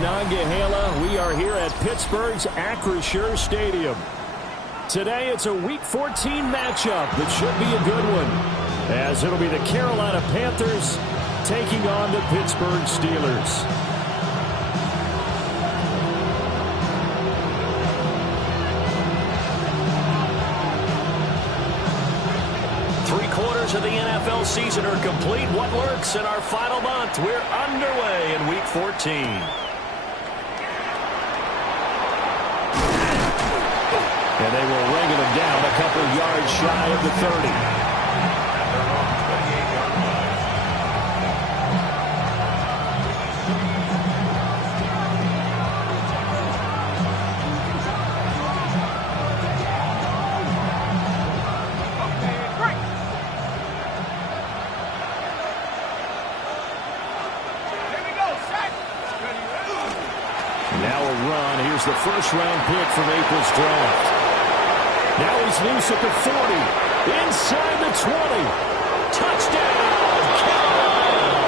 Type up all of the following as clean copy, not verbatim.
Monongahela. We are here at Pittsburgh's Acrisure Stadium. Today it's a Week 14 matchup that should be a good one, as it'll be the Carolina Panthers taking on the Pittsburgh Steelers. Three-quarters of the NFL season are complete. What works in our final month? We're underway in Week 14. And they will ring him down a couple yards shy of the 30. Now a run. Here's the first-round pick from April's draft. Now he's loose at the 40. Inside the 20. Touchdown, Carolina!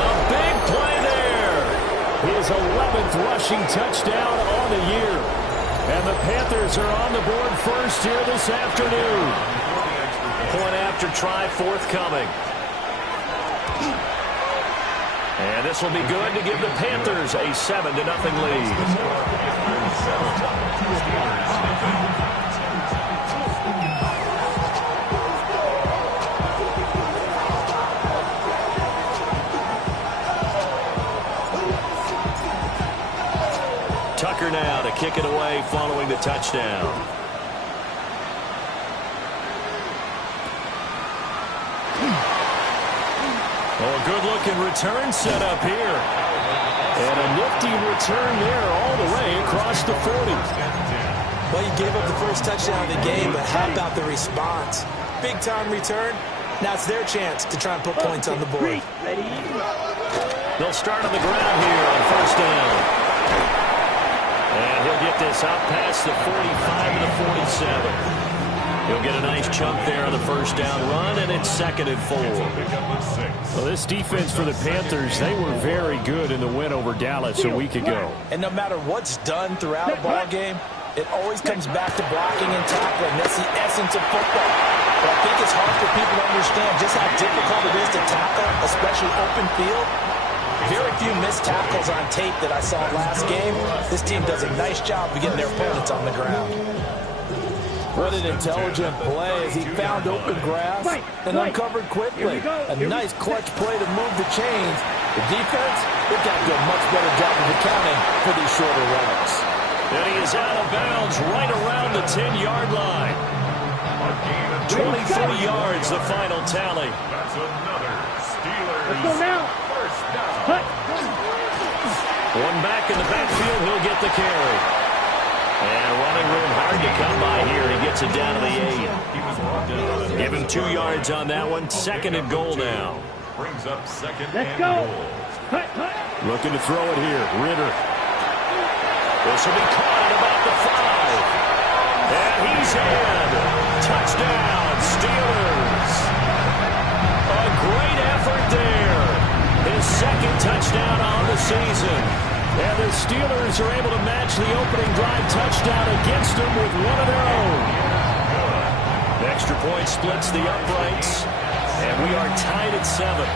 A big play there. His 11th rushing touchdown on the year. And the Panthers are on the board first here this afternoon. Point after try forthcoming. And this will be good to give the Panthers a 7-0 lead. Tucker now to kick it away following the touchdown. Oh, good-looking return set up here. And a nifty return there all the way across the 40. Well, you gave up the first touchdown of the game, but how about the response? Big-time return. Now it's their chance to try and put points on the board. They'll start on the ground here on first down. And he'll get this out past the 45 to the 47. He'll get a nice chunk there on the first down run, and it's 2nd and 4. Well, this defense for the Panthers, they were very good in the win over Dallas a week ago. And no matter what's done throughout a ball game, it always comes back to blocking and tackling. That's the essence of football. But I think it's hard for people to understand just how difficult it is to tackle, especially open field. Very few missed tackles on tape that I saw last game. This team does a nice job of getting their opponents on the ground. What an intelligent play as he found open grass and uncovered quickly. A nice clutch play to move the chains. The defense, they've got to do a much better job of accounting for these shorter routes. And he is out of bounds right around the 10-yard line. 23 yards, the final tally. That's another Steelers. Let's go now. First down. One back in the backfield, he'll get the carry. And running room hard to come by here. He gets it down to the 8. Give him 2 yards on that one. 2nd and goal now. Brings up 2nd Let's and go. goal. Looking to throw it here. Ritter. This will be caught at about the 5. And he's in. Touchdown, Steelers. A great effort there. His 2nd touchdown on the season. And the Steelers are able to match the opening drive touchdown against them with one of their own. The extra point splits the uprights, and we are tied at 7.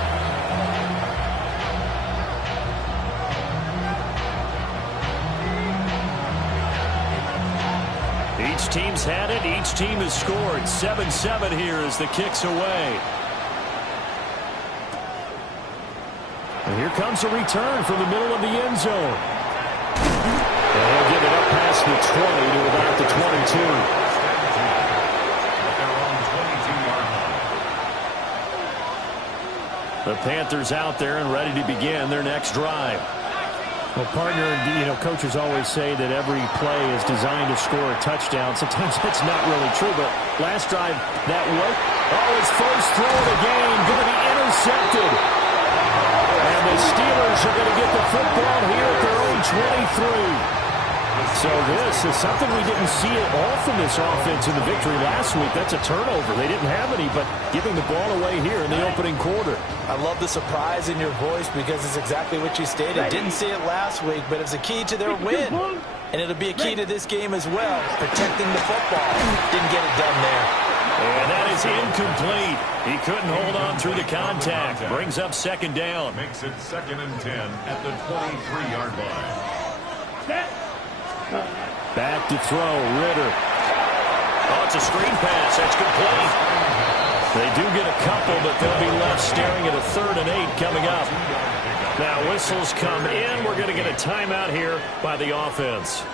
Each team's had it. Each team has scored. 7-7 here as the kick's away. And here comes a return from the middle of the end zone. And he'll give it up past the 20 to about the 22. The Panthers out there and ready to begin their next drive. Well, partner, coaches always say that every play is designed to score a touchdown. Sometimes that's not really true, but last drive, that worked. Oh, his first throw of the game, going to be intercepted. And the Steelers are going to get the football here at their own 23. So this is something we didn't see at all from this offense in the victory last week. That's a turnover. They didn't have any, but giving the ball away here in the opening quarter. I love the surprise in your voice because it's exactly what you stated. Didn't see it last week, but it's a key to their win. And it'll be a key to this game as well, protecting the football. Didn't get it done there. And that is incomplete. He couldn't hold on through the contact. Brings up second down. Makes it 2nd and 10 at the 23-yard line. Back to throw, Ritter. Oh, it's a screen pass. That's complete. They do get a couple, but they'll be left staring at a 3rd and 8 coming up. Now whistles come in. We're going to get a timeout here by the offense.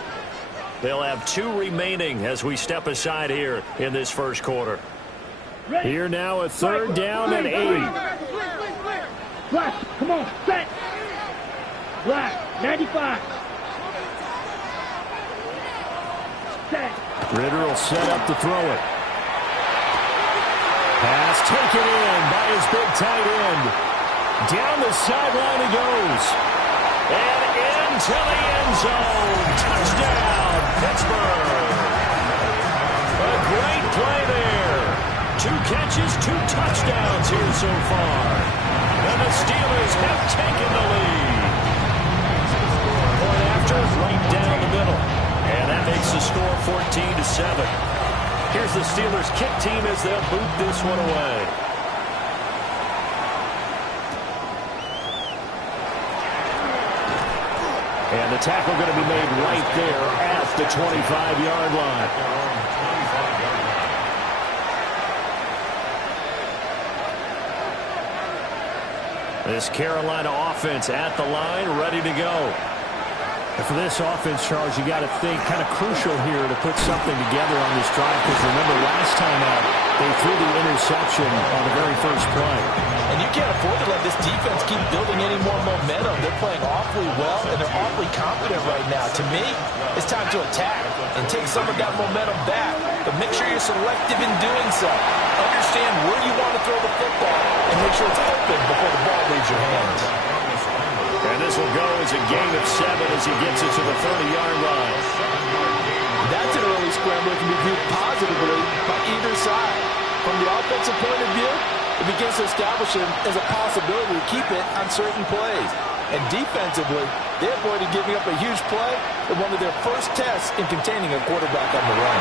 They'll have 2 remaining as we step aside here in this first quarter. Here now a 3rd down and 8. Black, come on, set. Black, 95. Set. Ritter will set up to throw it. Pass taken in by his big tight end. Down the sideline he goes. And into the end zone. Touchdown, Pittsburgh. A great play there. 2 catches, 2 touchdowns here so far. And the Steelers have taken the lead. Point after, right down the middle. And that makes the score 14-7. Here's the Steelers kick team as they'll boot this one away. And the tackle going to be made right there at the 25-yard line. This Carolina offense at the line, ready to go. And for this offense, Charles, you got to think kind of crucial here to put something together on this drive, because remember last time out, they threw the interception on the very first play. And you can't afford to let this defense keep building any more momentum. They're playing awfully well, and they're awfully confident right now. To me, it's time to attack and take some of that momentum back. But make sure you're selective in doing so. Understand where you want to throw the football and make sure it's open before the ball leaves your hands. And this will go as a gain of 7 as he gets it to the 30-yard line. That's an early scramble that can be viewed positively by either side. From the offensive point of view, it begins to establish him as a possibility to keep it on certain plays. And defensively, they avoided giving up a huge play in one of their first tests in containing a quarterback on the run.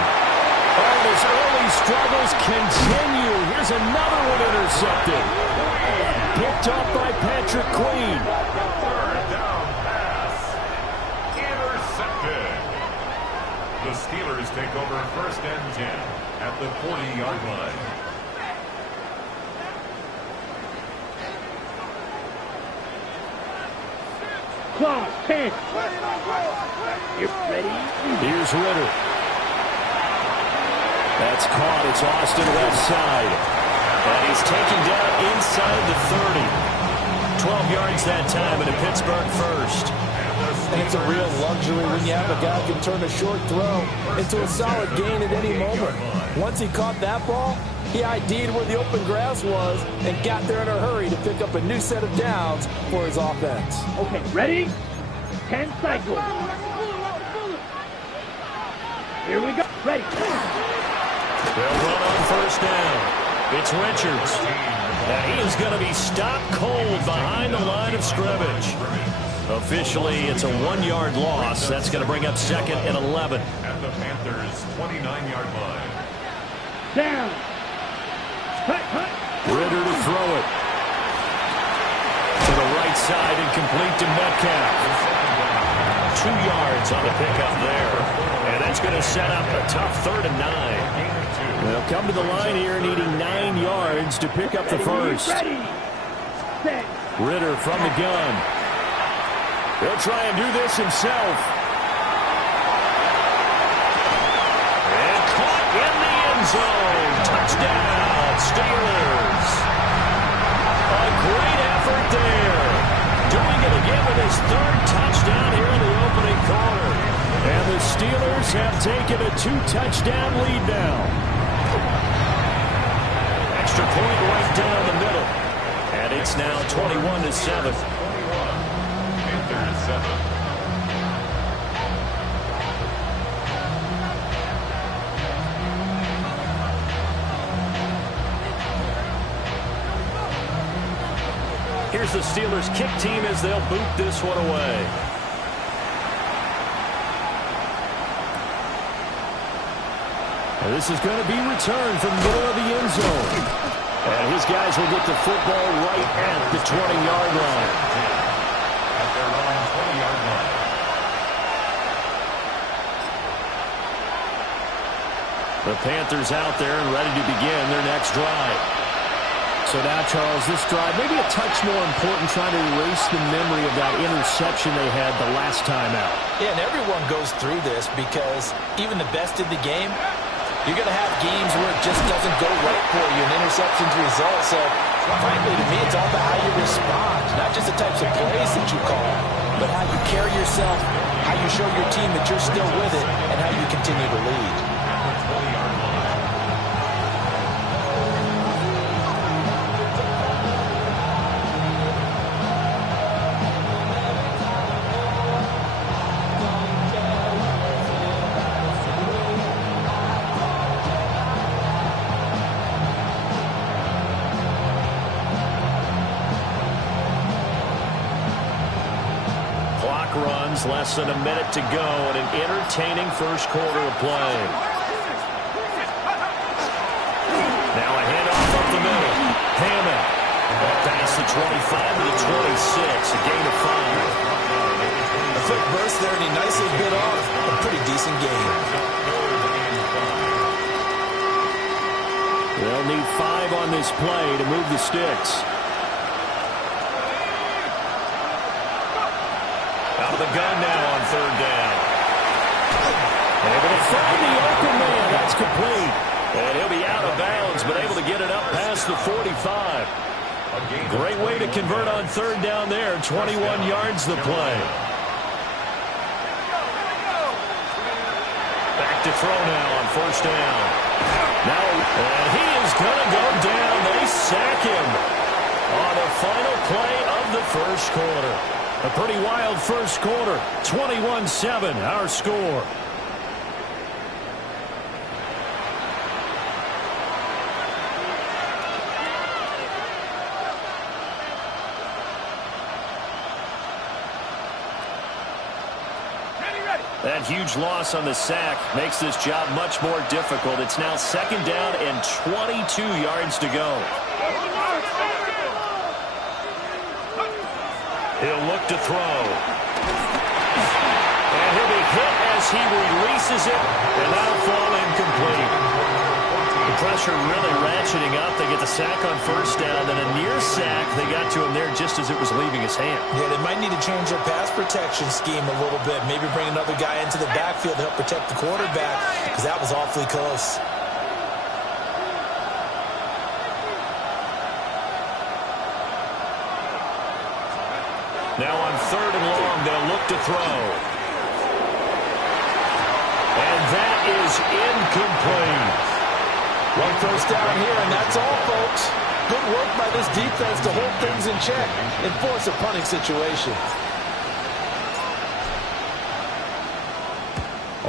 Oh, his early struggles continue. Here's another one intercepted. Picked up by Patrick Queen. 3rd down pass. Intercepted. The Steelers take over 1st and 10 at the 40-yard line. Claw, 10. You ready? Here's Ritter. That's caught. It's Austin left side. And he's taken down inside the 30. 12 yards that time and a Pittsburgh first. And it's a real luxury when you have a guy who can turn a short throw into a solid gain at any moment. Once he caught that ball, he ID'd where the open grass was and got there in a hurry to pick up a new set of downs for his offense. Okay, ready? 10 cycles. Here we go. Ready. They'll run on 1st down. It's Richards. And he is going to be stopped cold behind the line of scrimmage. Officially, it's a 1-yard loss. That's going to bring up 2nd and 11. At the Panthers' 29-yard line. Down. Cut. Ritter to throw it. To the right side and complete to Metcalf. 2 yards on the pickup there. And that's going to set up a tough 3rd and 9. They'll come to the line here needing 9 yards to pick up the first. Ready. Set. Ritter from the gun. He'll try and do this himself. And caught in the end zone. Touchdown, Steelers. A great effort there. Doing it again with his 3rd touchdown here in the opening quarter. And the Steelers have taken a 2-touchdown lead now. Extra point right down the middle. And it's now 21-7. Panthers 7. Here's the Steelers kick team as they'll boot this one away. And this is going to be returned from the middle of the end zone. And his guys will get the football right at the 20-yard line. At their own 20-yard line. The Panthers out there and ready to begin their next drive. So now, Charles, this drive maybe a touch more important, trying to erase the memory of that interception they had the last time out. Yeah, and everyone goes through this because even the best in the game, you're going to have games where it just doesn't go right for you, and interceptions result. So, frankly, to me, it's all about how you respond, not just the types of plays that you call, but how you carry yourself, how you show your team that you're still with it, and how you continue to lead. At the 20-yard line. Runs, less than a minute to go in an entertaining first quarter of play. Now a handoff up the middle. Hammond. Past the 25 to the 26. A gain of 5. A quick burst there, and he nicely bit off a pretty decent gain. They'll need 5 on this play to move the sticks. Out of the gun now on third down. Able to find the open man. That's complete. And he'll be out of bounds, but able to get it up past the 45. Great way to convert on third down there. 21 yards the play. Back to throw now on first down. Now, and he is going to go down. They sack him on the final play of the first quarter. A pretty wild first quarter. 21-7, our score. That huge loss on the sack makes this job much more difficult. It's now second down and 22 yards to go. He'll look to throw. And he'll be hit as he releases it, and that'll fall incomplete. The pressure really ratcheting up. They get the sack on first down, then a near sack. They got to him there just as it was leaving his hand. Yeah, they might need to change their pass protection scheme a little bit. Maybe bring another guy into the backfield to help protect the quarterback, because that was awfully close. Now on third and long, they'll look to throw. And that is incomplete. One first down here, and that's all, folks. Good work by this defense to hold things in check and force a punting situation.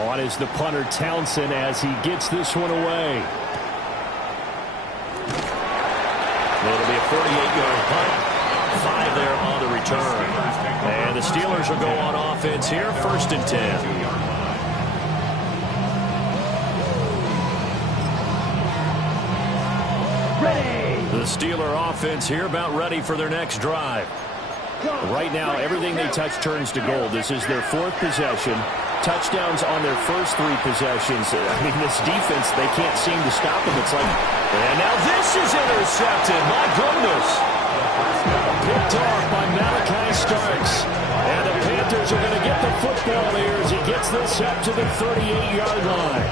On is the punter Townsend as he gets this one away. It'll be a 48-yard punt. 5 there on the return. And the Steelers will go on offense here, first and 10. Ready. The Steeler offense here about ready for their next drive. Right now, everything they touch turns to gold. This is their 4th possession. Touchdowns on their first 3 possessions. I mean, this defense, they can't seem to stop them. It's like... And now this is intercepted. My goodness. Picked off by Malachi Starks. And the Panthers are going to get the football here as he gets this up to the 38-yard line.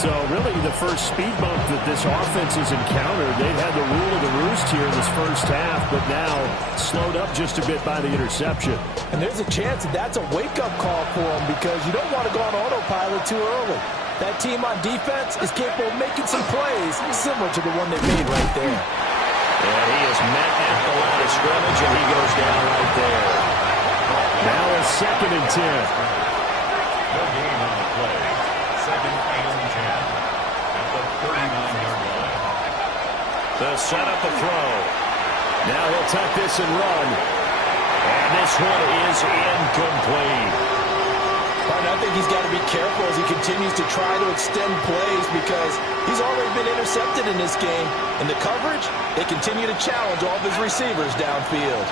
So really the first speed bump that this offense has encountered. They've had the rule of the roost here in this first half, but now slowed up just a bit by the interception. And there's a chance that that's a wake-up call for them, because you don't want to go on autopilot too early. That team on defense is capable of making some plays similar to the one they made right there. And he is met at the line of scrimmage, and he goes down right there. Now a second and 10. No gain on the play. Second and 10 at the 39-yard line. The set up a throw. Now he'll tuck this and run. And this one is incomplete. I think he's got to be careful as he continues to try to extend plays because he's already been intercepted in this game. And the coverage, they continue to challenge all of his receivers downfield.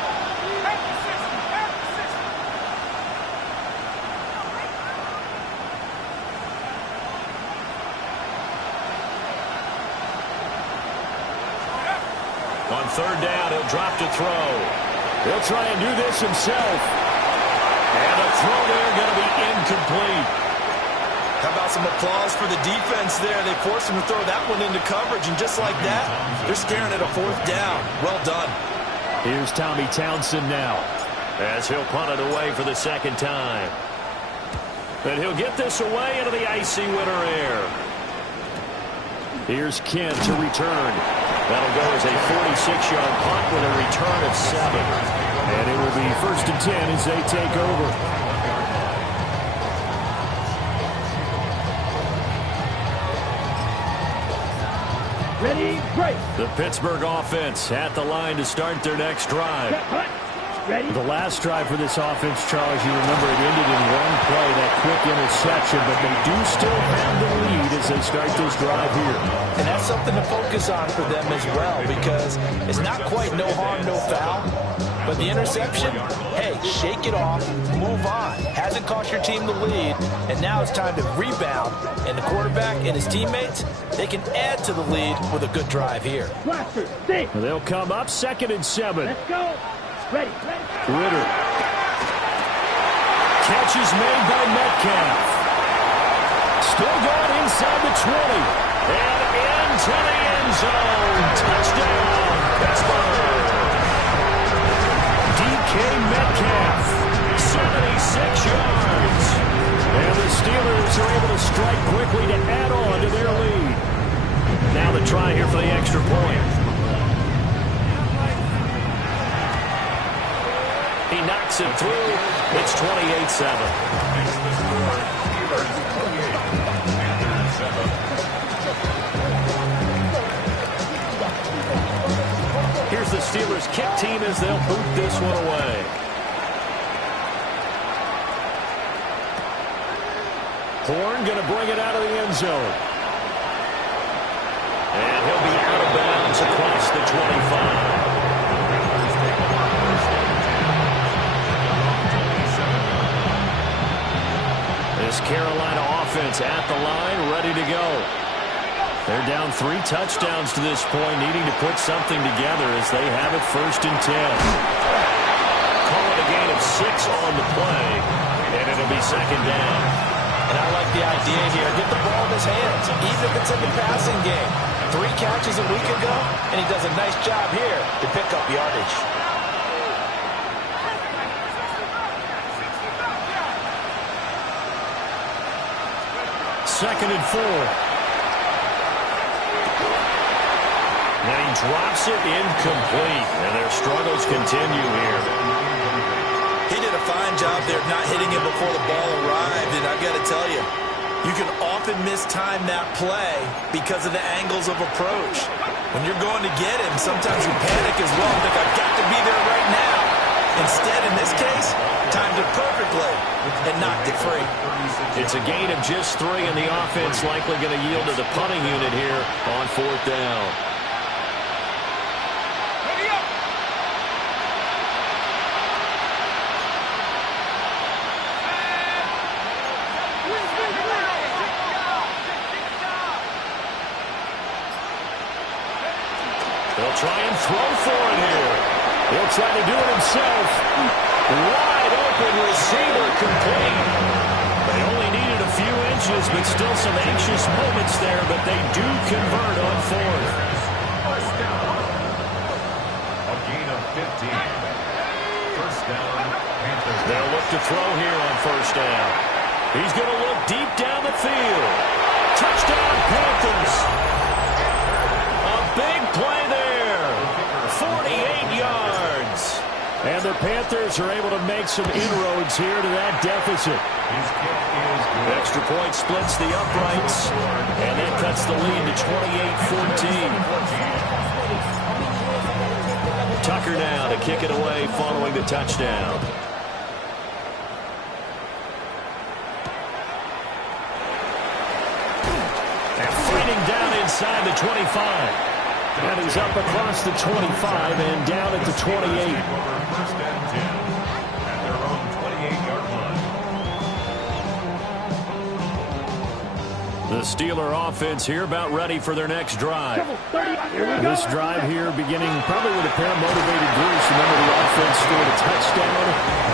On third down, he'll drop to throw. He'll try and do this himself. And a throw there going to be incomplete. How about some applause for the defense there? They forced him to throw that one into coverage, and just like that, they're staring at a fourth down. Well done. Here's Tommy Townsend now, as he'll punt it away for the second time. And he'll get this away into the icy winter air. Here's Kent to return. That'll go as a 46-yard punt with a return of 7. And it will be 1st and 10 as they take over. Ready, break. The Pittsburgh offense at the line to start their next drive. Ready. The last drive for this offense, Charles, you remember it ended in one play, that quick interception, but they do still have the lead as they start this drive here. And that's something to focus on for them as well, because it's not quite no harm, no foul. But the interception, hey, shake it off, move on. Hasn't cost your team the lead, and now it's time to rebound. And the quarterback and his teammates, they can add to the lead with a good drive here. Blaster, stay. They'll come up 2nd and 7. Let's go. Ready. Ritter. Catch is made by Metcalf. Still going inside the 20. And into the end zone. Touchdown, Pittsburgh. DK Metcalf, 76 yards. And the Steelers are able to strike quickly to add on to their lead. Now the try here for the extra point. He knocks it through. It's 28-7. Here's the Steelers kick team as they'll boot this one away. Horn going to bring it out of the end zone. And he'll be out of bounds across the 25. This Carolina offense at the line, ready to go. They're down 3 touchdowns to this point, needing to put something together as they have it 1st and 10. Call it a gain of 6 on the play, and it'll be 2nd down. And I like the idea here. Get the ball in his hands, even if it's in the passing game. 3 catches a week ago, and he does a nice job here to pick up yardage. 2nd and 4. Now he drops it incomplete, and their struggles continue here. He did a fine job there not hitting him before the ball arrived, and I've got to tell you, you can often mistime that play because of the angles of approach. When you're going to get him, sometimes you panic as well and think, I've got to be there right now. Instead, in this case, timed it perfectly and knocked it free. It's a gain of just 3, and the offense likely going to yield to the punting unit here on 4th down. They'll try and throw for it here. He'll try to do it himself. Wide open receiver complete. They only needed a few inches, but still some anxious moments there, but they do convert on 4th. First down. A gain of 15. First down, Panthers. They'll look to throw here on 1st down. He's going to look deep down the field. Touchdown, Panthers. A big play there. 48 yards. And the Panthers are able to make some inroads here to that deficit. Extra point splits the uprights, and that cuts the lead to 28-14. Tucker now to kick it away following the touchdown. And fighting down inside the 25. And he's up across the 25 and down at the 28. First and 10 at their own 28-yard line. The Steeler offense here about ready for their next drive. This drive here beginning probably with a pair of motivated groups. Remember, the offense scored a touchdown.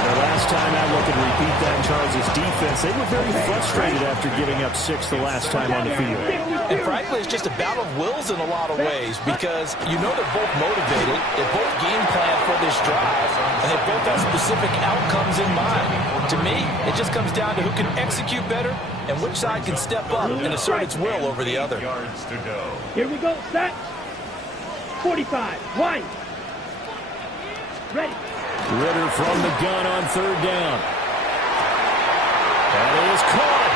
The last time out, look and repeat that, Charles' defense. They were very frustrated after giving up 6 the last time on the field. And frankly, it's just a battle of wills in a lot of ways because you know they're both motivated. They both game plan for this drive, and they both have specific outcomes in mind. To me, it just comes down to who can execute better and which side can step up and assert its will over the other. Yards to go. Here we go, set. 45, wide. Ready. Ritter from the gun on third down. And it is caught.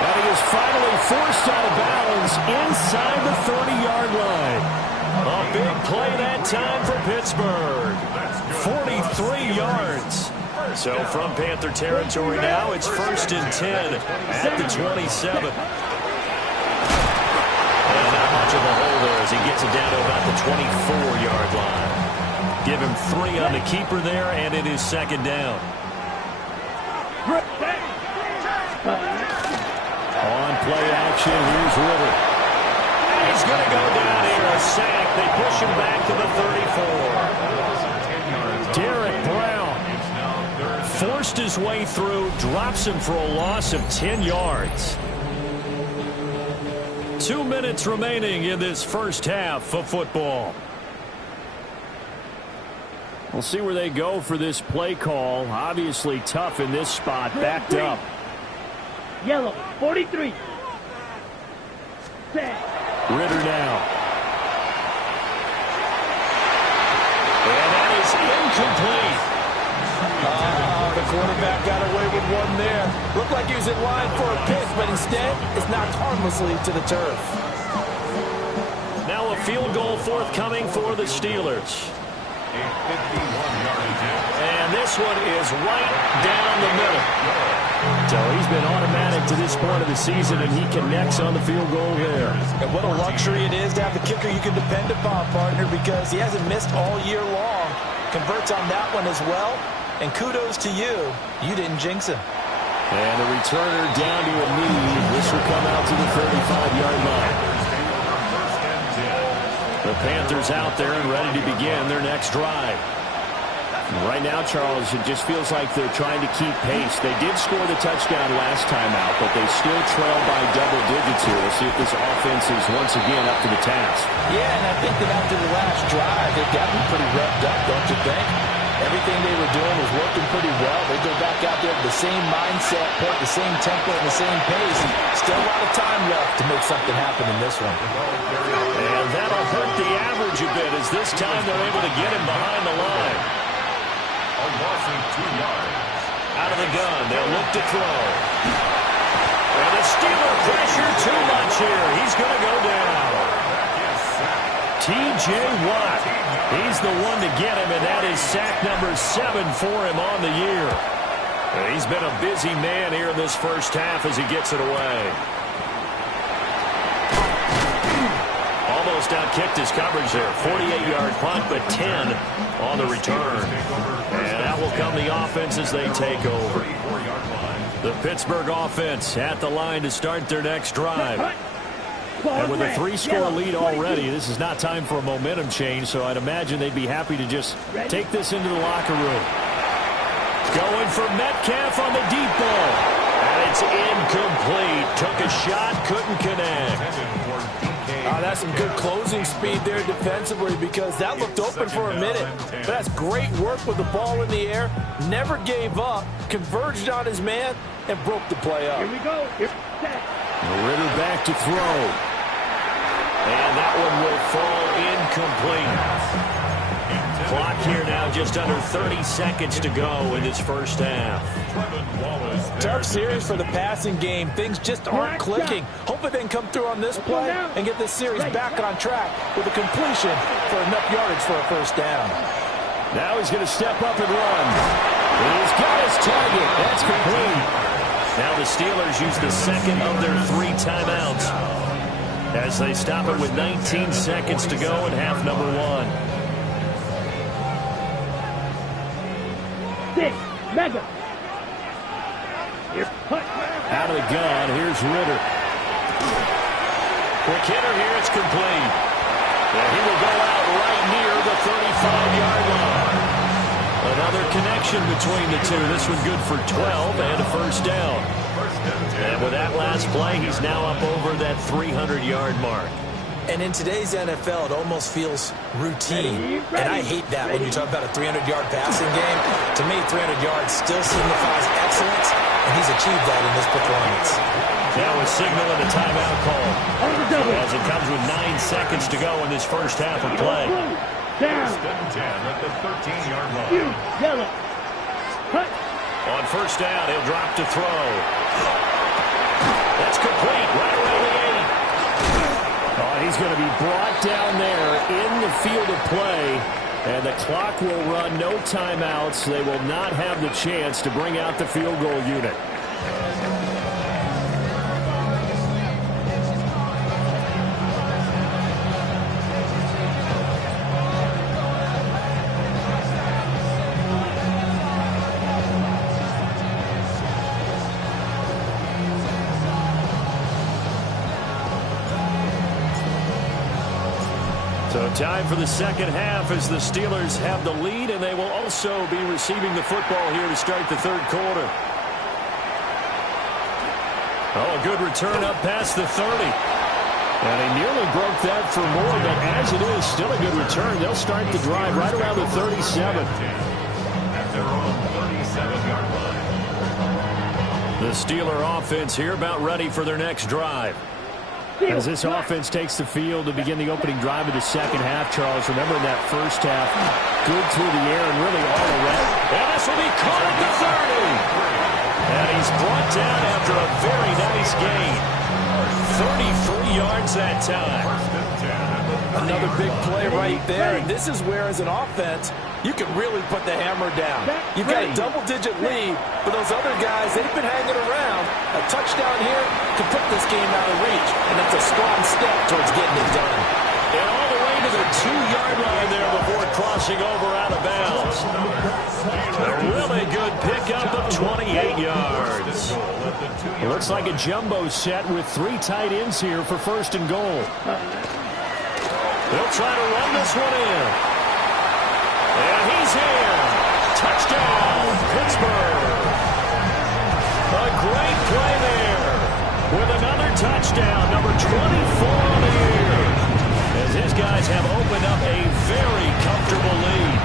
And he is finally forced out of bounds inside the 30-yard line. A big play that time for Pittsburgh. 43 yards. So from Panther territory now, it's 1st and 10 at the 27. And not much of a hole there as he gets it down to about the 24-yard line. Give him 3 on the keeper there, and it is 2nd down. On play action, here's Ritter. He's going to go down here, a sack. They push him back to the 34. Derek Brown forced his way through, drops him for a loss of 10 yards. 2 minutes remaining in this first half of football. We'll see where they go for this play call. Obviously tough in this spot, backed up. Yellow, 43. Set. Ritter now. And that is incomplete. The quarterback got away with one there. Looked like he was in line for a pick, but instead it's knocked harmlessly to the turf. Now a field goal forthcoming for the Steelers. And this one is right down the middle. So he's been automatic to this point of the season, and he connects on the field goal there. And what a luxury it is to have the kicker you can depend upon, partner, because he hasn't missed all year long. Converts on that one as well. And kudos to you. You didn't jinx him. And a returner down to a knee. This will come out to the 35-yard line. The Panthers out there and ready to begin their next drive. Right now, Charles, it just feels like they're trying to keep pace. They did score the touchdown last time out, but they still trail by double digits here. We'll see if this offense is once again up to the task. Yeah, and I think that after the last drive, they've gotten pretty revved up, don't you think? Everything they were doing was working pretty well. They go back out there with the same mindset, play at the same tempo and the same pace. Still a lot of time left to make something happen in this one. And that'll hurt the average a bit as this time they're able to get him behind the line. A loss of 2 yards. Out of the gun, they'll look to throw. And the Steeler pressure too much here. He's going to go down. T.J. Watt, he's the one to get him, and that is sack number 7 for him on the year. And he's been a busy man here in this first half as he gets it away. Almost outkicked his coverage there. 48-yard punt, but 10 on the return. And that will come the offense as they take over. The Pittsburgh offense at the line to start their next drive. And with a 3-score lead already, this is not time for a momentum change, so I'd imagine they'd be happy to just take this into the locker room. Going for Metcalf on the deep ball. And it's incomplete. Took a shot, couldn't connect. That's some good closing speed there defensively because that looked open for a minute. But that's great work with the ball in the air. Never gave up, converged on his man, and broke the play up. Here we go. Here, set. Ritter back to throw. And that one will fall incomplete. Clock here now just under 30 seconds to go in this first half. Tough series for the passing game. Things just aren't clicking. Hopefully they can come through on this play and get this series back on track with a completion for enough yardage for a first down. Now he's going to step up and run. He's got his target. That's complete. Now the Steelers use the second of their 3 timeouts as they stop it with 19 seconds to go in half number 1. 6, mega. Out of the gun, here's Ritter. Quick hitter here, it's complete. And he will go out right near the 35-yard line. Another connection between the two. This one good for 12 and a first down. And with that last play, he's now up over that 300-yard mark. And in today's NFL, it almost feels routine. And I hate that when you talk about a 300-yard passing game. To me, 300 yards still signifies excellence, and he's achieved that in this performance. Now a signal and a timeout call as it comes with 9 seconds to go in this first half of play. Down. At the 13-yard line. Yellow. Cut. On first down, he'll drop to throw. That's complete right around the 8. Oh, he's going to be brought down there in the field of play, and the clock will run, no timeouts. They will not have the chance to bring out the field goal unit. So time for the second half as the Steelers have the lead, and they will also be receiving the football here to start the third quarter. Oh, a good return up past the 30. And he nearly broke that for more, but as it is, still a good return. They'll start the drive right around the 37. At their own 37-yard line. The Steeler offense here about ready for their next drive. As this offense takes the field to begin the opening drive of the second half, Charles, remember in that first half, good through the air and really all around. And this will be caught at the 30. And he's brought down after a very nice gain. 33 yards that time. Another big play right there. And this is where, as an offense, you can really put the hammer down. You've got a double-digit lead, but those other guys, they've been hanging around. A touchdown here could put this game out of reach, and that's a strong step towards getting it done. And all the way to the 2-yard line there before crossing over out of bounds. A really good pickup of 28 yards. It looks like a jumbo set with 3 tight ends here for first and goal. They'll try to run this one in. And he's in. Touchdown, Pittsburgh. A great play there with another touchdown, number 24 on the year, as his guys have opened up a very comfortable lead.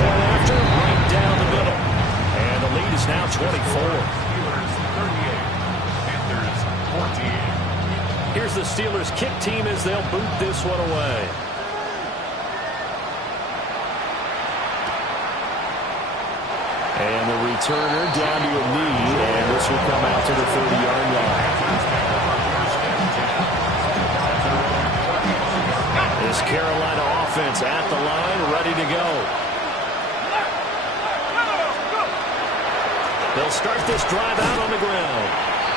And after, right down the middle. And the lead is now 24. Steelers 38, Panthers 14. Here's the Steelers kick team as they'll boot this one away. And the returner down to a knee, and this will come out to the 30-yard line. This Carolina offense at the line, ready to go. They'll start this drive out on the ground.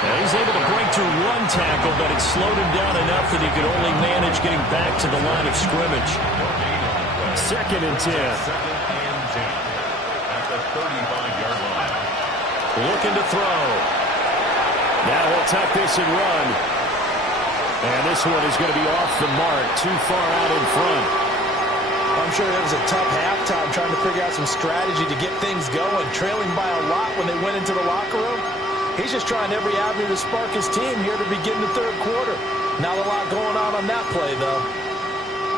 Now he's able to break through 1 tackle, but it slowed him down enough that he could only manage getting back to the line of scrimmage. 2nd and 10. At the 35-yard line. Looking to throw. Now he'll tuck this and run. And this one is going to be off the mark, too far out in front. I'm sure it was a tough halftime trying to figure out some strategy to get things going, trailing by a lot when they went into the locker room. He's just trying every avenue to spark his team here to begin the third quarter. Not a lot going on that play, though.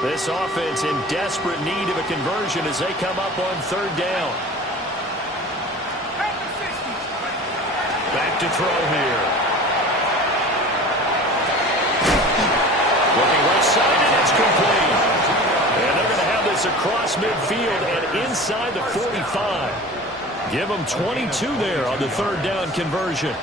This offense in desperate need of a conversion as they come up on 3rd down. Back to throw here. Looking right side, and it's complete. And they're going to have this gets across midfield and inside the 45. Give them 22 there on the third down conversion.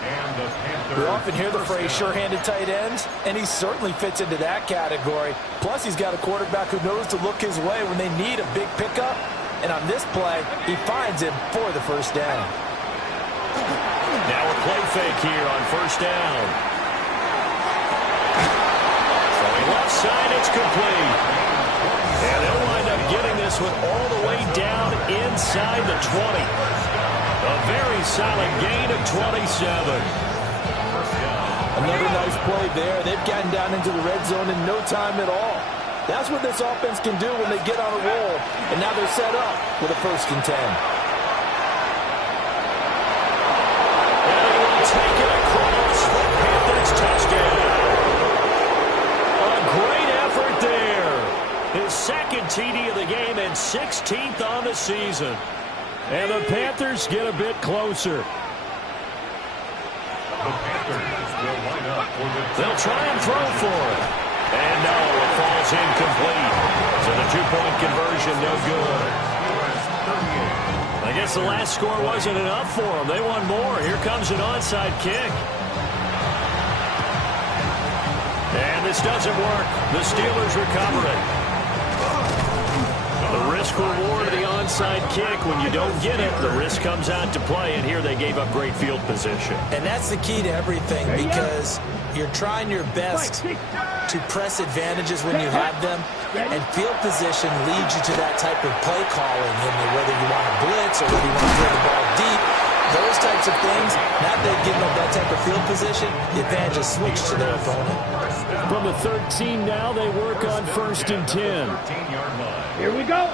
We often hear the phrase sure-handed tight ends, and he certainly fits into that category. Plus, he's got a quarterback who knows to look his way when they need a big pickup. And on this play, he finds him for the first down. Now a play fake here on first down. Throwing left side, it's complete. And they'll wind up getting this one all the way down inside the 20. A very solid gain of 27. Another nice play there. They've gotten down into the red zone in no time at all. That's what this offense can do when they get on a roll. And now they're set up with a 1st and 10. And he will take it across for Panthers touchdown. A great effort there. His 2nd TD of the game and 16th on the season. And the Panthers get a bit closer. They'll try and throw for it. And no, it falls incomplete. So the 2-point conversion, no good. I guess the last score wasn't enough for them. They want more. Here comes an onside kick. And this doesn't work. The Steelers recover it. The risk-reward of the onside kick, when you don't get it, the risk comes out to play, and here they gave up great field position. And that's the key to everything, because you're trying your best to press advantages when you have them, and field position leads you to that type of play calling, whether you want to blitz or whether you want to throw the ball deep. Those types of things, now they've given up that type of field position, the advantage is switched to their opponent. From the 13 now, they work on 1st and 10. Here we go.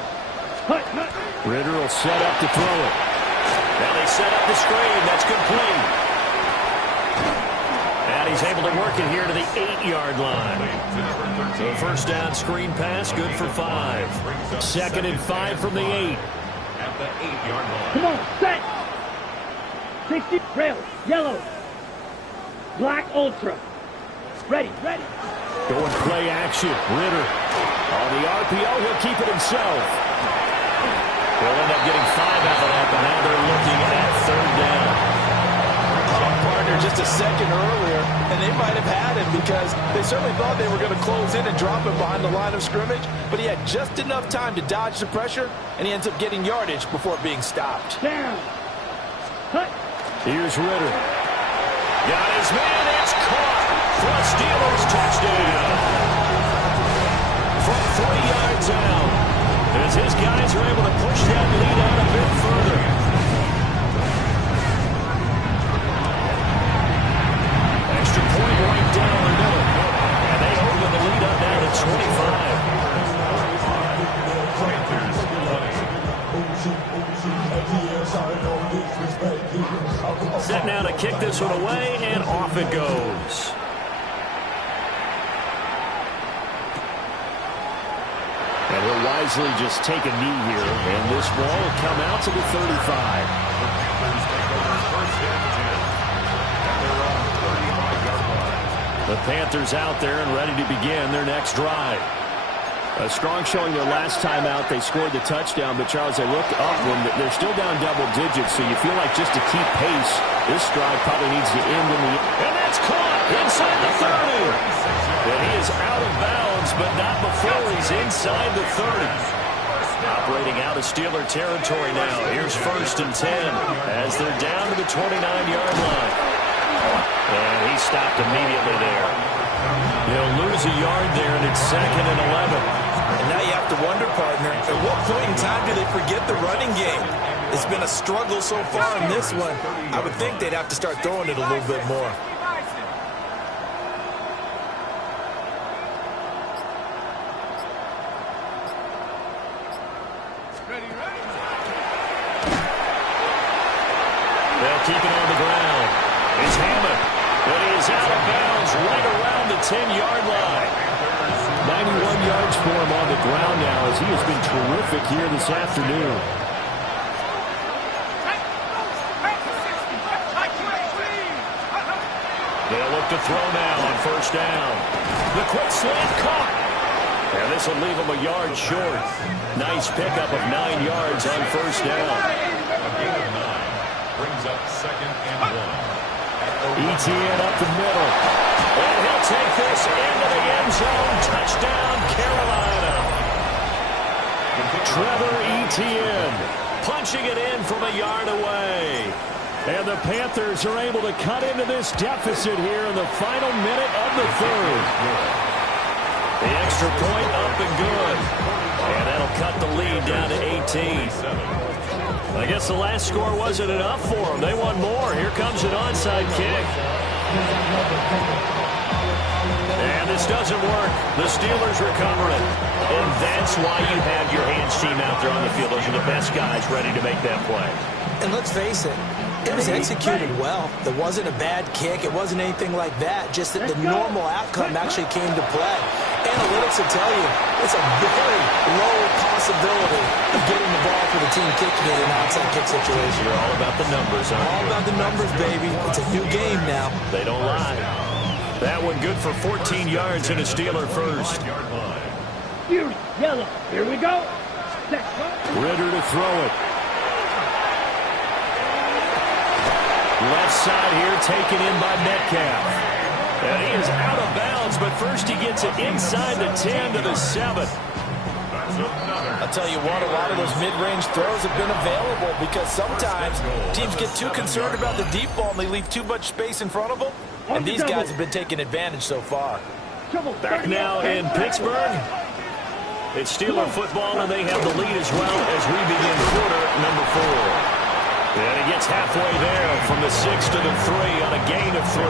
Ritter will set up to throw it. Now they set up the screen. That's complete. And he's able to work it here to the 8-yard line. So 1st down screen pass, good for 5. 2nd and 5 from the 8. At the 8-yard line. Come on, set. 60, rail, yellow, black ultra. Ready. Going play action. Ritter on the RPO. He'll keep it himself. He'll end up getting 5 out of that, but now they're looking at 3rd down. Partner just a second earlier, and they might have had him because they certainly thought they were going to close in and drop him behind the line of scrimmage, but he had just enough time to dodge the pressure, and he ends up getting yardage before being stopped. Down. Cut. Here's Ritter. Got his man. It's caught for a Steelers touchdown. From 3 yards out, as his guys are able to push that lead out a bit further. Extra point right down the middle. And they open the lead up now to 25. Set now to kick this one away, and off it goes. And he'll wisely just take a knee here, and this ball will come out to the 35. The Panthers out there and ready to begin their next drive. A strong showing their last time out. They scored the touchdown, but Charles, they look up when they're still down double digits, so you feel like just to keep pace, this drive probably needs to end in the... And that's caught inside the 30. And he is out of bounds, but not before he's inside the 30. Operating out of Steeler territory now. Here's 1st and 10 as they're down to the 29-yard line. And he stopped immediately there. He'll lose a yard there, and it's 2nd and 11. And now you have to wonder, partner, at what point in time do they forget the running game? It's been a struggle so far in this one. I would think they'd have to start throwing it a little bit more. They'll keep it on the ground. It's Hammond. But he is out of bounds right around the 10-yard line. 91 yards for him on the ground now as he has been terrific here this afternoon. They'll look to throw now on 1st down. The quick slant caught. And this will leave him a yard short. Nice pickup of 9 yards on first down. A gain of 9 brings up 2nd and 1. ETN up the middle. And he'll take this into the end zone. Touchdown, Carolina. Trevor Etienne punching it in from a yard away. And the Panthers are able to cut into this deficit here in the final minute of the third. The extra point up and good. And that'll cut the lead down to 18. I guess the last score wasn't enough for them. They want more. Here comes an onside kick. And this doesn't work. The Steelers recover it. And that's why you have your hands team out there on the field. Those are the best guys ready to make that play. And let's face it, it was executed well. It wasn't a bad kick. It wasn't anything like that. Just that the normal outcome actually came to play. Analytics will tell you it's a very low possibility of getting the ball for the team kicking it in an outside kick situation. You're all about the numbers, aren't you? All about the numbers, baby. It's a new game now. They don't lie. That one good for 14 yards and a Steeler first. Yellow. Here we go. Ritter to throw it. Left side here taken in by Metcalf. And he is out of bounds, but first he gets it inside the 10 to the 7. I'll tell you what, a lot of those mid-range throws have been available because sometimes teams get too concerned about the deep ball and they leave too much space in front of them. And these guys have been taking advantage so far. Back now in Pittsburgh. It's Steeler football, and they have the lead as well as we begin quarter number 4. And he gets halfway there from the 6 to the 3 on a gain of 3.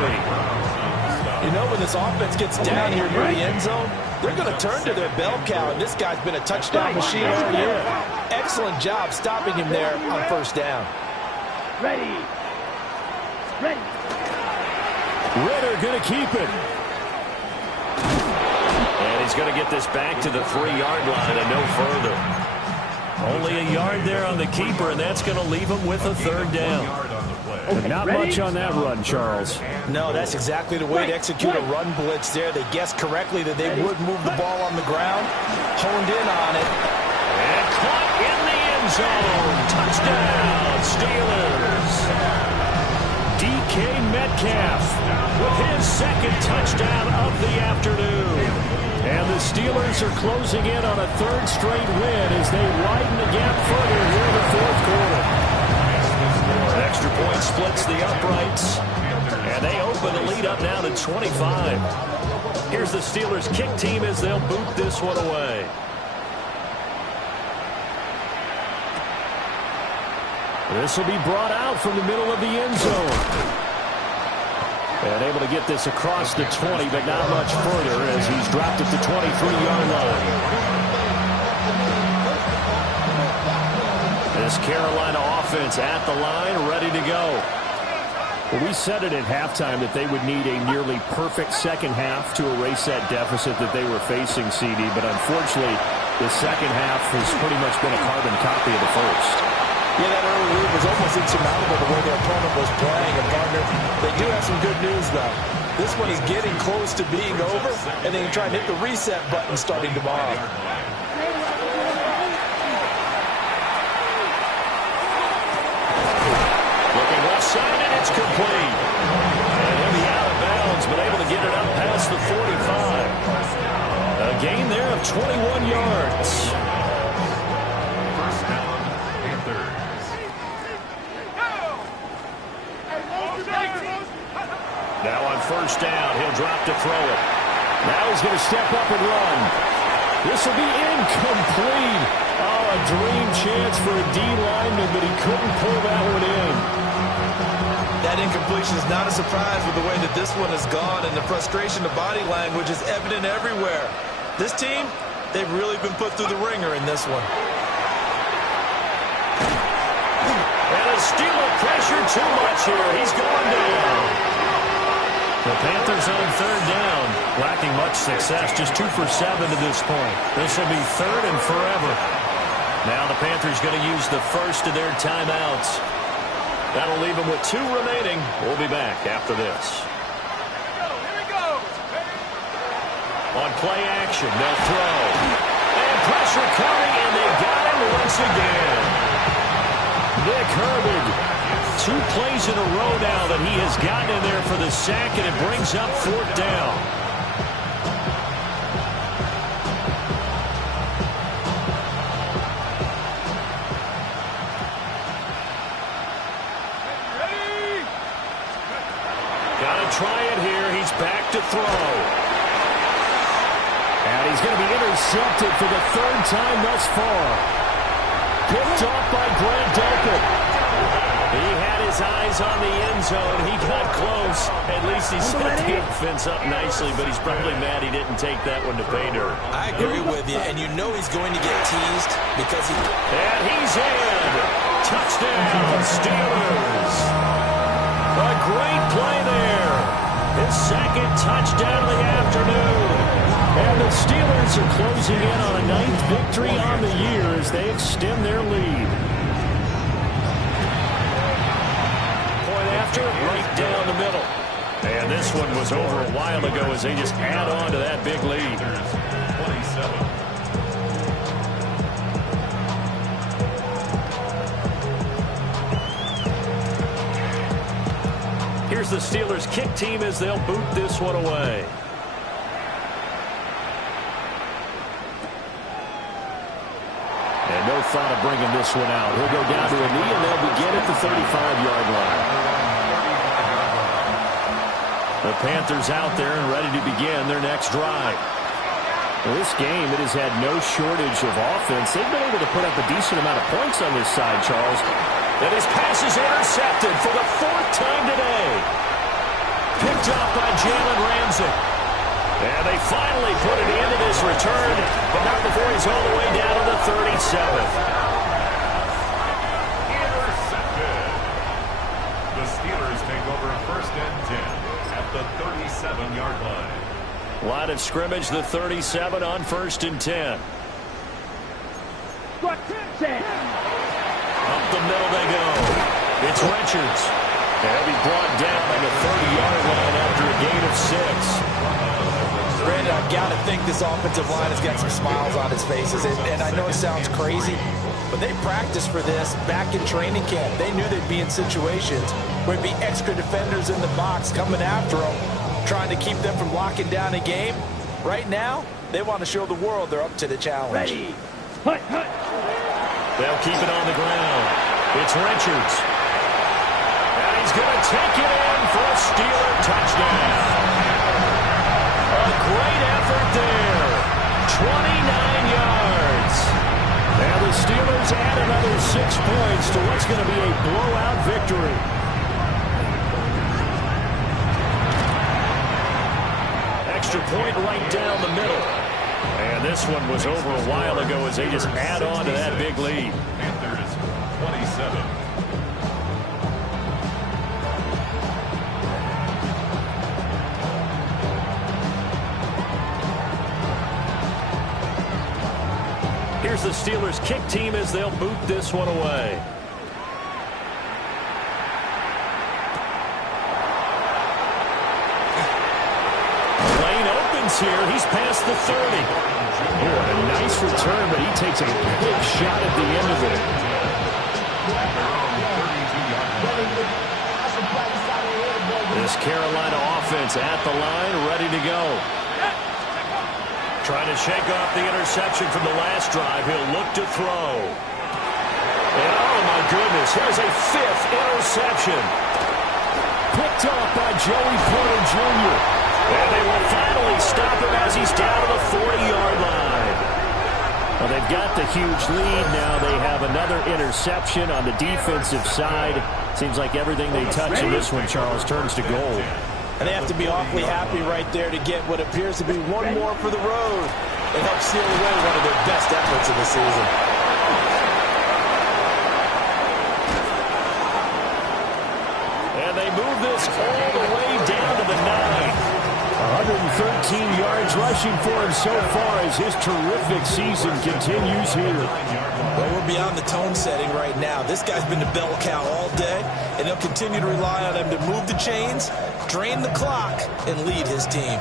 You know, when this offense gets down here near the end zone, they're going to turn to their bell cow, and this guy's been a touchdown machine all year. Excellent job stopping him there on first down. Ready. Ritter going to keep it. And he's going to get this back to the 3-yard line and no further. Only a yard there on the keeper, and that's going to leave him with a third down. Not much on that run, Charles. No, that's exactly the way to execute a run blitz there. They guessed correctly that they would move the ball on the ground, honed in on it. And caught in the end zone. Touchdown, Steelers. DK Metcalf with his second touchdown of the afternoon. And the Steelers are closing in on a third straight win as they widen the gap further here in the fourth quarter. Extra point splits the uprights, and they open the lead up now to 25. Here's the Steelers kick team as they'll boot this one away. This will be brought out from the middle of the end zone. And able to get this across the 20, but not much further as he's dropped at the 23-yard line. This Carolina offense at the line, ready to go. Well, we said it at halftime that they would need a nearly perfect second half to erase that deficit that they were facing, CD. But unfortunately, the second half has pretty much been a carbon copy of the first. Yeah, that early lead was almost insurmountable the way their opponent was playing. And, partner, they do have some good news, though. This one is getting close to being over, and they can try and hit the reset button starting tomorrow. Looking left side, and it's complete. And he'll be out of bounds, but able to get it up past the 45. A gain there of 21 yards. Now on first down, he'll drop to throw it. Now he's going to step up and run. This will be incomplete. Oh, a dream chance for a D lineman, but he couldn't pull that one in. That incompletion is not a surprise with the way that this one has gone, and the frustration of body language is evident everywhere. This team, they've really been put through the ringer in this one. And a Steeler pressure too much here. He's going down. The Panthers on third down, lacking much success, just 2 for 7 to this point. This will be third and forever. Now the Panthers going to use the first of their timeouts. That'll leave them with 2 remaining. We'll be back after this. On play action, they'll throw. And pressure coming, and they got him once again. Nick Herbig, 2 plays in a row now that he has gotten in there for the sack, and it brings up 4th down. Try it here. He's back to throw. And he's going to be intercepted for the 3rd time thus far. Picked off by Grant Delpit. He had his eyes on the end zone. He got close. At least he set the offense up nicely, but he's probably mad he didn't take that one to pay dirt. I agree with you, and you know he's going to get teased because he... And he's in. Touchdown, Steelers. A great play there. His 2nd touchdown of the afternoon. And the Steelers are closing in on a 9th victory on the year as they extend their lead. Point after, right down the middle. And this one was over a while ago as they just add on to that big lead. 27. Here's the Steelers kick team as they'll boot this one away. And no thought of bringing this one out. He'll go down to a knee, and they'll begin at the 35-yard line. The Panthers out there and ready to begin their next drive. Well, this game, it has had no shortage of offense. They've been able to put up a decent amount of points on this side, Charles. And his pass is intercepted for the 4th time today. Picked up by Jalen Ramsey. And they finally put an end to this return, but not before he's all the way down to the 37th. Intercepted. The Steelers take over 1st and 10 at the 37-yard line. Line of scrimmage, the 37 on 1st and 10. Up the middle they go. It's Richards. They'll be brought down on the 30-yard line after a gain of 6. Brandon, I've got to think this offensive line has got some smiles on its faces. And I know it sounds crazy, but they practiced for this back in training camp. They knew they'd be in situations where there'd be extra defenders in the box coming after them, trying to keep them from locking down a game. Right now, they want to show the world they're up to the challenge. Ready. Hut, hut. They'll keep it on the ground. It's Richards. And he's going to take it in for a Steeler touchdown. A great effort there. 29 yards. And the Steelers add another 6 points to what's going to be a blowout victory. Extra point right down the middle. And this one was over a while ago as they just add on to that big lead. Panthers 27. Here's the Steelers kick team as they'll boot this one away. Here, he's past the 30. Oh, a nice return, but he takes a big shot at the end of it. This Carolina offense at the line, ready to go. Trying to shake off the interception from the last drive. He'll look to throw. And oh my goodness, here's a 5th interception. Picked off by Joey Porter Jr. And they will finally stop him as he's down to the 40-yard line. Well, they've got the huge lead now. They have another interception on the defensive side. Seems like everything they touch in this one, Charles, turns to gold. And they have to be awfully happy right there to get what appears to be one more for the road. It helps seal away one of their best efforts of the season. And they move this all the way down to the 9. 113 yards rushing for him so far as his terrific season continues here. Well, we're beyond the tone setting right now. This guy's been the bell cow all day, and he'll continue to rely on him to move the chains, drain the clock, and lead his team.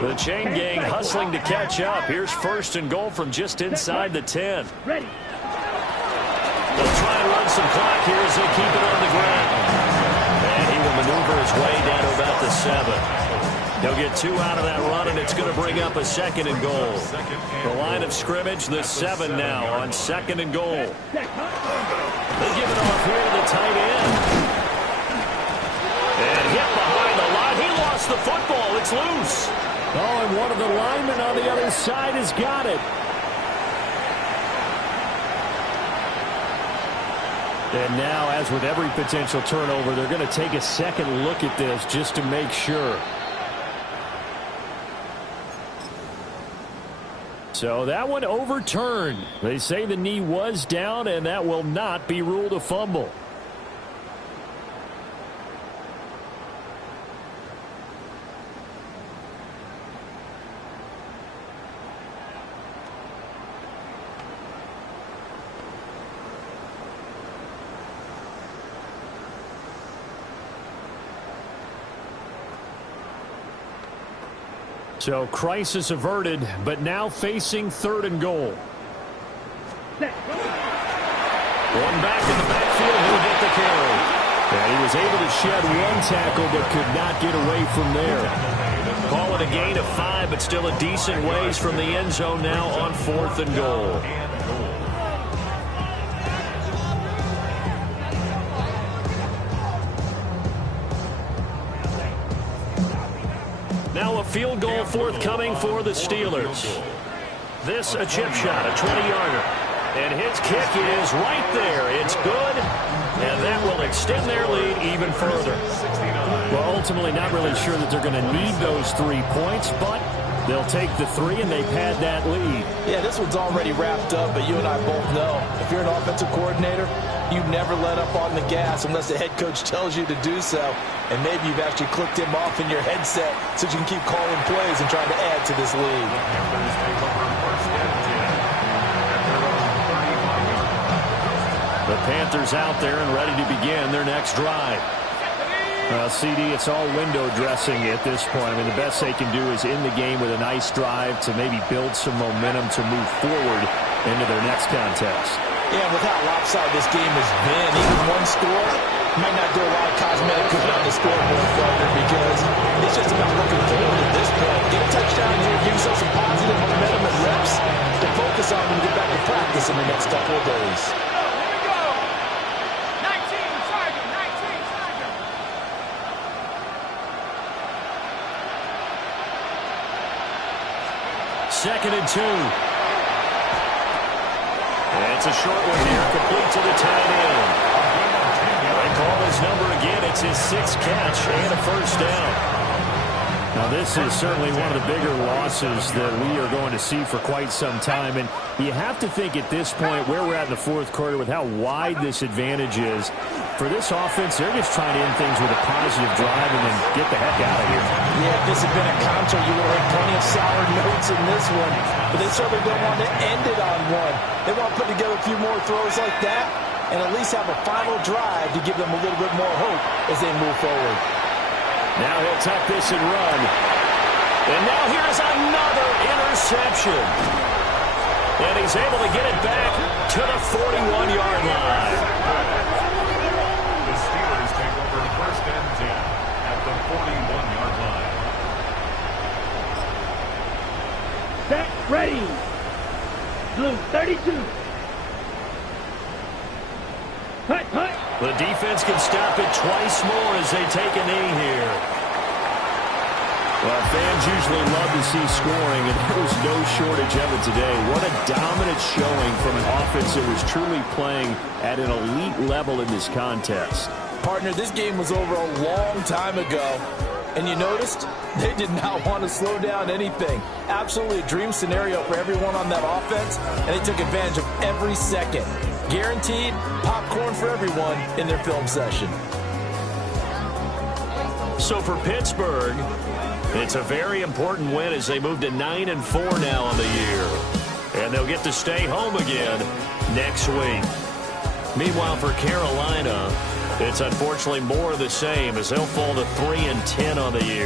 The chain gang hustling to catch up. Here's 1st and goal from just inside the 10. Ready. They'll try and run some clock here as they keep it on the ground. And he will maneuver his way down to about the 7. He'll get 2 out of that run, and it's going to bring up a 2nd and goal. The line of scrimmage, the 7 now on 2nd and goal. They give it off here to the tight end. And hit behind the line. He lost the football. It's loose. Oh, and one of the linemen on the other side has got it. And now, as with every potential turnover, they're going to take a second look at this just to make sure. So that one overturned. They say the knee was down, and that will not be ruled a fumble. So crisis averted, but now facing 3rd and goal. One back in the backfield, he'll get the carry. And he was able to shed 1 tackle, but could not get away from there. Call it a gain of 5, but still a decent ways from the end zone now on 4th and goal. Now a field goal forthcoming for the Steelers. This a chip shot, a 20-yarder. And his kick is right there. It's good, and that will extend their lead even further. Well, ultimately not really sure that they're going to need those 3 points, but they'll take the 3, and they've had that lead. Yeah, this one's already wrapped up, but you and I both know if you're an offensive coordinator, you never let up on the gas unless the head coach tells you to do so. And maybe you've actually clicked him off in your headset so you can keep calling plays and trying to add to this lead. The Panthers out there and ready to begin their next drive. CD, it's all window dressing at this point. I mean, the best they can do is in the game with a nice drive to maybe build some momentum to move forward into their next contest. Yeah, with how lopsided this game has been, even 1 score might not do a lot of cosmetic good on the scoreboard, Farmer, because it's just about looking forward at this point. Get a touchdown here, give yourself some positive momentum and reps to focus on when you get back to practice in the next couple of days. 2nd and 2. And it's a short one here, complete to the tight end. They call his number again. It's his 6th catch and a 1st down. Now, this is certainly one of the bigger losses that we are going to see for quite some time. And you have to think at this point where we're at in the 4th quarter with how wide this advantage is. For this offense, they're just trying to end things with a positive drive and then get the heck out of here. Yeah, if this had been a counter, you would have heard plenty of sour notes in this one. But they certainly don't want to end it on one. They want to put together a few more throws like that and at least have a final drive to give them a little bit more hope as they move forward. Now he'll tuck this and run. And now here's another interception. And he's able to get it back to the 41-yard line. The Steelers take over 1st and 10 at the 41-yard line. Set, ready. Blue, 32. Hut, hut. The defense can stop it twice more as they take a knee here. Well, fans usually love to see scoring, and there was no shortage of it today. What a dominant showing from an offense that was truly playing at an elite level in this contest. Partner, this game was over a long time ago, and you noticed they did not want to slow down anything. Absolutely a dream scenario for everyone on that offense, and they took advantage of every second. Guaranteed popcorn for everyone in their film session. So for Pittsburgh, it's a very important win as they move to 9-4 now on the year. And they'll get to stay home again next week. Meanwhile, for Carolina, it's unfortunately more of the same as they'll fall to 3-10 on the year.